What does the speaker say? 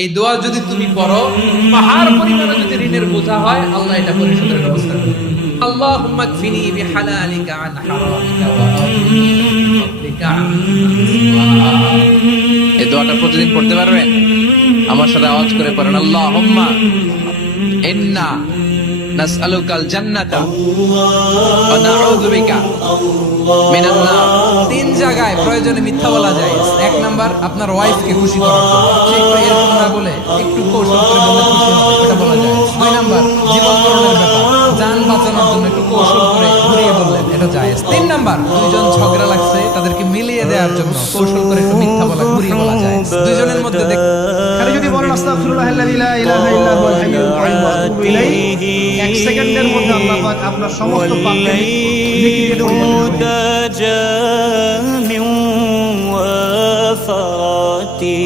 এই দোয়া যদি তুমি পড়ো, পাহাড় পরিমাণে যদি ঋণের বোঝা হয়, আল্লাহ এটা পরিশোধের ব্যবস্থা করবে। আল্লাহুম্মা কফিনি বিহালালিকা আন হারামিকা ওয়া আউযুবিকা মিন ফাদলিকা আম্মান। এই দোয়াটা প্রতিদিন পড়তে পারবেন? আমার সাথে আওয়াজ করে পড়েন, আল্লাহুম্মা ইন্না নাসআলুকাল জান্নাতা ওয়া নাউযু বিকা মিনান নার। তিন জায়গায় প্রয়োজনে মিথ্যা বলা যায়। এক নাম্বার, আপনার ওয়াইফকে খুশি করার জন্য, সে একটু এরকম না বলে একটু কৌশল করে বললে খুশি হবে, এটা বলা যায়। দুই নাম্বার, জীবন মরণের ব্যাপার, জান বাঁচানোর জন্য একটু কৌশল করে ঘুরিয়ে বললেন, এটা যায়। তিন নাম্বার, দুইজন ঝগড়া লাগছে, তাদেরকে মিলিয়ে দেওয়ার জন্য কৌশল করে একটু মিথ্যা বলা, ঘুরিয়ে বলা যায়। দুইজনের মধ্যে খালি যদি বলেন আস্তাগফিরুল্লাহাল্লাযী লা ইলাহা ইল্লা হুয়াল হাইয়ুল কাইয়্যুম ওয়া আতুবু ইলাইহি, এক সেকেন্ডের মধ্যে আল্লাহ পাক আপনার সমস্ত পাপকে লিখিয়ে দেবেন। من وفراتي